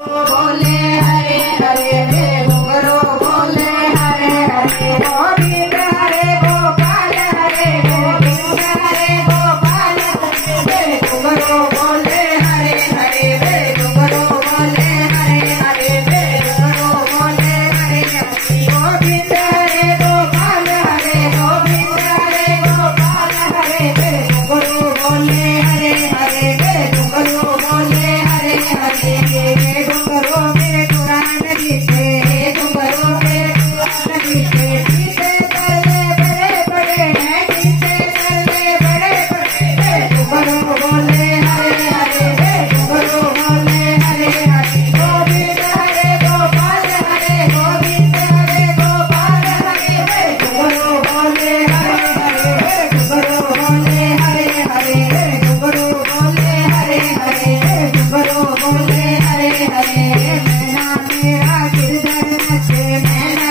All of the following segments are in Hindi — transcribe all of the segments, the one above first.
बोले हरे हरे हे घुंघरू बोले हरे हरे गोविंद हरे गोपाल हरे गोविंद हरे गोपाल हरे घुंघरू बोले हरे हरे हे घुंघरू बोले हरे हरे हे घुंघरू बोले हरे हरे गोविंद हरे गोपाल हरे गोविंद हरे गोपाल हरे हे घुंघरू बोले हरे हरे हे घुंघरू बोले हरे हरे घुंघरू में कुरान दिखे घुंघरू में कुरान दिखे गीते करने बड़े बड़े हैं गीते करने बड़े बड़े हैं घुंघरू बोले हरे हरे हे घुंघरू बोले हरे हरे गोविंद हरे गोपाल हरे गोविंद हरे गोपाल हरे हे घुंघरू बोले हरे हरे हे घुंघरू बोले हरे हरे हे घुंघरू बोले हरे हरे हे घुंघरू बोले हरे हरे मैना मेरा गिरधर नचे मैना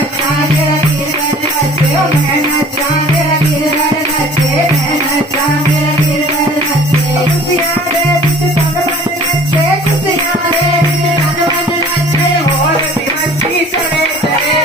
मेरा गिरधर नचे मैना मेरा गिरधर नचे मैना मेरा गिरधर नचे खुशियाँ रे बिच तन मन नचे खुशियाँ रे बिच तन मन नचे और भी मस्ती चढ़े चढ़े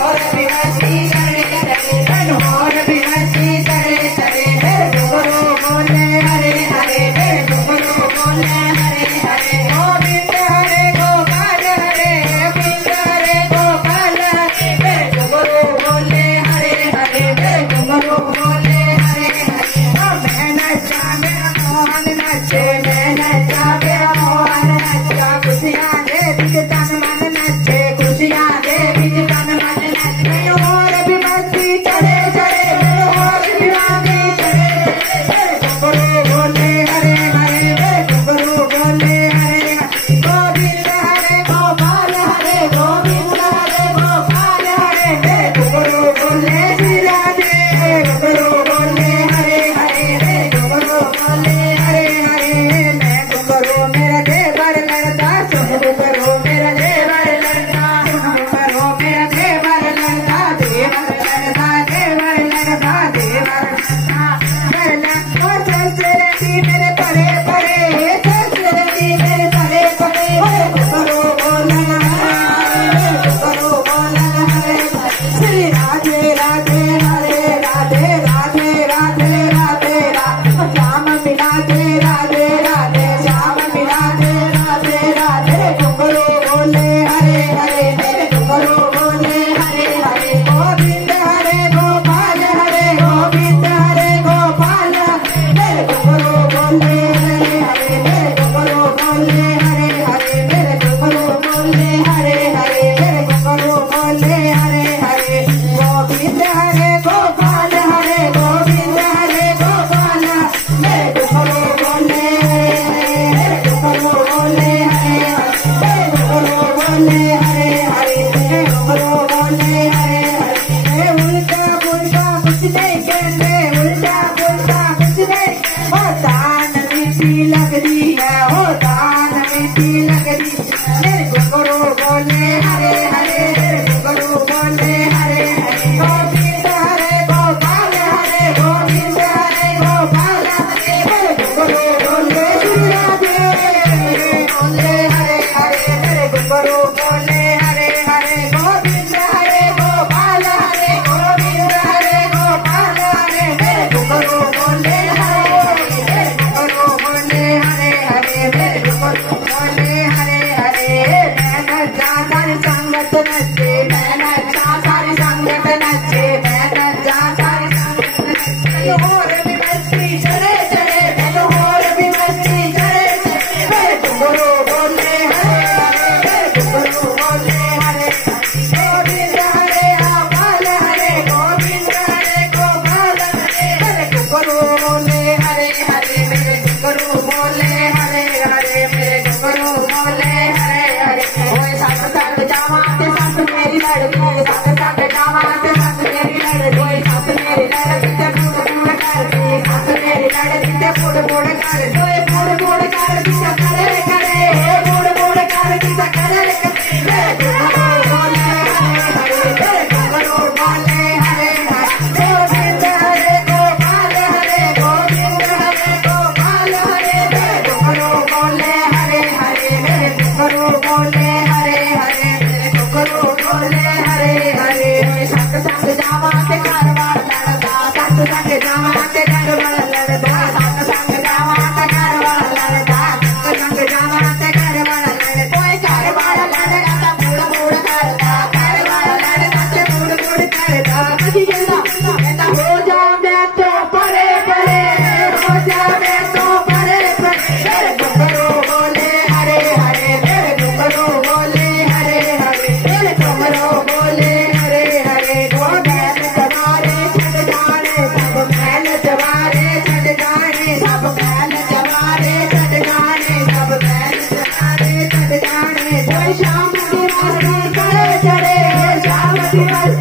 और भी मस्ती चढ़े चढ़े और भी मस्ती चढ़े चढ़े घुंघरू बोले हरे हरे हे घुंघरू बोले हरे हरे गोविंद हरे गोपाल हरे गोविंद हरे गोपाल हरे हे घुंघरू बोले हरे हरे हे घुंघरू बोले हरे हरे मैं नचा मेरा मोहन नचे मैं नचा मेरा मोहन नचा खुशियाँ दे बिच तन मन नचे खुशियाँ दे बिच तन मन नचे और भी मस्ती चढ़े चढ़े और भी मस्ती चढ़े घुंघरू बोले हरे हरे हे घुंघरू बोले हरे हरे गोविंद हरे गोपाल हरे गोविंद हरे गोपाल हरे हे घुंघरू बोले श्री राधे घुंघरू बोले हरे हरे हे घुंघरू बोले हरे हरे मैं घुंघरू मेरा देवर लड़ता सुन घुंघरू मेरा देवर लड़ता सुन घुंघरू मेरा देवर लड़ता देवर लड़ता देवर लड़ता देवर लड़ता और सरस्वती मेरे परे परे सरस्वती मेरे परे परे घुंघरू बोला घुंघरू बोला हरे श्री राधे राधे हरे राधे राधे राधे राधे राधे श्याम मिलाधे राधे राधे श्याम मिलाधे राधे राधे घुंघरू बोले हरे हरे घुंघरू बोले हरे हरे गोविंद हरे गोपाल हरे गोविंद हरे गोपाल हरे घुंघरू बोले हरे हरे घुंघरू बोले हरे हरे घुंघरू बोले हरे हरे घुंघरू बोले हरे हरे गोविंद हरे गोपाल हरे गोविंद हरे गोपाल हरे घुंघरू बोले हरे हरे घुंघरू बोले हरे हरे घुंघरू बोले हरे हरे घुंघरू बोले हरे हरे उल्टा पुल्टा कुछ नहीं कहते उल्टा पुल्टा कुछ नहीं हो दान मीठी लगती है हो दान मीठी लगती है घुंघरू बोले हरे हरे घुंघरू बोले हरे हरे गोविंद हरे गोपाल हरे गोविंद हरे गोपाल हरे घुंघरू बोले श्री राधे बोले हरे हरे घुंघरू बोले हरे हरे गोविंद हरे गोपाल हरे गोविंद हरे गोपाल हरे घुंघरू बोले हरे घुंघरू बोले हरे हरे घुंघरू बोले हरे हरे मैं नचा सारी संगत नचे मैं नचा सारी संगत नचे मैं नचा सारी संगत नचे और भी मस्ती चढ़े चढ़े और भी मस्ती चढ़े चढ़े घुंघरू बोले हरे हरे घुंघरू बोले हरे गोविंद हरे गोपाल हरे गोविंद हरे गोपाल हरे घुंघरू बोले हरे हरे घुंघरू बोले हरे हरे घुंघरू बोले हरे हरे ओए साथ साथ जावाते साथ मेरी लड़की साथ साथ जावाते साथ मेरी लड़की ओए साथ मेरी लड़की ते फुड़ फुड़ करती साथ मेरी लड़की ते फुड़ फुड़ कर ओए फुड़ फुड़ कर किसा करे करे फुड़ फुड़ कर किसा करे करे घुंघरू बोले हरे हरे घुंघरू बोले हरे हरे गोविंद हरे गोपाल हरे गोविंद हरे गोपाल हरे घुंघरू बोले हरे हरे घुंघरू बोले हरे हरे घुंघरू बोले हरे हरे संग संग जावा ते घर वाल लड़दा संग संग जावा ते घर वाल लड़दा संग संग जावा ते घर वाल लड़दा संग संग जावा ते घर वाल लड़दा कोई घर वाल लड़दा ता बूढ़ बूढ़ करदा घर वाल लड़दा ते बूढ़ बूढ़ करदा कदी कहंदा हो जा मैं तो परे परे हो जा मैं तो परे परे घुंघरू बोले हरे हरे घुंघरू बोले हरे हरे घुंघरू बोले हरे हरे वो बैल सवारे छड़ जाने सब बैल सवारे छड़ जाने सब बैल सवारे छड़ जाने सब बैल सवारे छड़ जाने कोई शाम दिवस करे चढ़े शाम दिवस